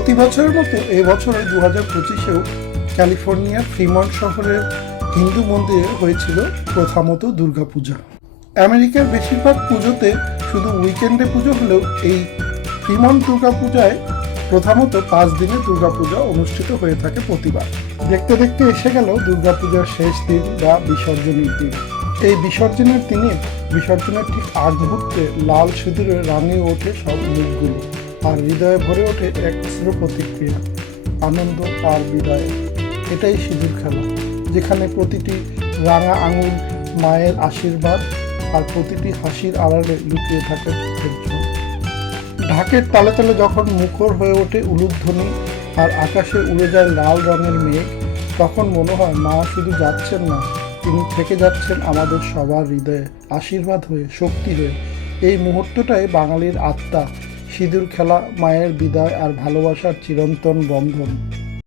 প্রতি বছরের মতো এই বছরে 2025-এও ক্যালিফোর্নিয়ার ফ্রিমন্ট শহরের হিন্দু মন্দিরে হয়েছিল প্রথামতো দুর্গাপূজা। আমেরিকার বেশিরভাগ পুজোতে শুধু উইকেন্ডে পুজো হলেও এই ফ্রিমন্ট দুর্গাপূজায় প্রথামতো 5 দিনে দুর্গাপূজা অনুষ্ঠিত হয়ে থাকে প্রতিবার। দেখতে দেখতে এসে গেল দুর্গাপূজার শেষ দিন বা বিসর্জনের দিন। এই বিসর্জনের দিনে বিসর্জনের ঠিক আগ মুহূর্তে লাল সিঁদুরে রাঙিয়ে ওঠে সব মুখগুলো, আর হৃদয়ে ভরে ওঠে এক মিশ্র প্রতিক্রিয়া, আনন্দ আর বিদায়। এটাই সিঁদুর খেলা, যেখানে প্রতিটি রাঙা আঙুল মায়ের আশীর্বাদ, আর প্রতিটি হাসির আড়ালে লুকিয়ে থাকে চোখের জল। ঢাকের তালে তালে যখন মুখর হয়ে ওঠে উলুধ্বনি আর আকাশে উড়ে যায় লাল রঙের মেঘ, তখন মনে হয় মা শুধু যাচ্ছেন না, তিনি থেকে যাচ্ছেন আমাদের সবার হৃদয়ে, আশীর্বাদ হয়ে, শক্তি হয়ে। এই মুহূর্তটাই বাঙালির আত্মা, সিঁদুর খেলা, মায়ের বিদায় আর ভালোবাসার চিরন্তন বন্ধন।